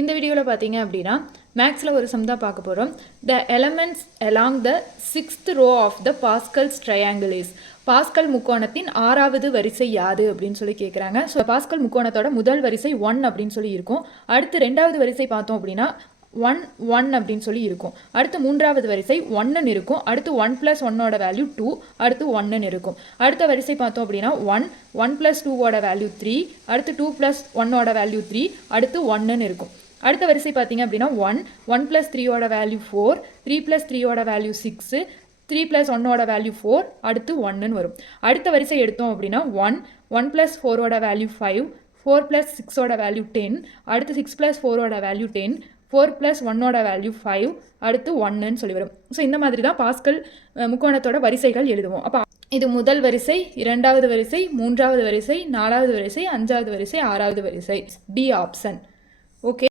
இந்த வீடியோவில் பார்த்தீங்க அப்படின்னா மேக்ஸில் ஒரு சம் தான் பார்க்க போகிறோம். The elements along the 6th row of the Pascal's triangle is. Pascal முக்கோணத்தின் 6வது வரிசை யாது அப்படின்னு சொல்லி கேட்குறாங்க. ஸோ பாஸ்கல் முக்கோணத்தோட முதல் வரிசை 1 அப்படின்னு சொல்லி இருக்கும். அடுத்து ரெண்டாவது வரிசை பார்த்தோம் அப்படின்னா 1 1 அப்படின்னு சொல்லி இருக்கும். அடுத்து மூன்றாவது வரிசை 1 இருக்கும். அடுத்து 1 + 1 வேல்யூ 2, அடுத்து 1 இருக்கும். அடுத்த வரிசை பார்த்தோம் அப்படின்னா 1 1 + 2 வேல்யூ 3, அடுத்து 2 + 1 வேல்யூ 3, அடுத்து 1 இருக்கும். அடுத்த வரிசை பார்த்தீங்க அப்படின்னா 1 1 + 3 வேல்யூ 4, 3 + 3 வேல்யூ 6, 3 + 1 வேல்யூ 4, அடுத்து 1 வரும். அடுத்த வரிசை எடுத்தோம் அப்படின்னா 1 1 + 4 வேல்யூ 5, 4 + 6 வேல்யூ 10, அடுத்து 6 + 4 வேல்யூ 10, 4 + 1 வேல்யூ 5, அடுத்து 1 சொல்லி வரும். ஸோ இந்த மாதிரி தான் பாஸ்கல் முக்கோணத்தோட வரிசைகள் எழுதுவோம். அப்போ இது முதல் வரிசை, இரண்டாவது வரிசை, மூன்றாவது வரிசை, நாலாவது வரிசை, அஞ்சாவது வரிசை, ஆறாவது வரிசை. D option. ஓகே.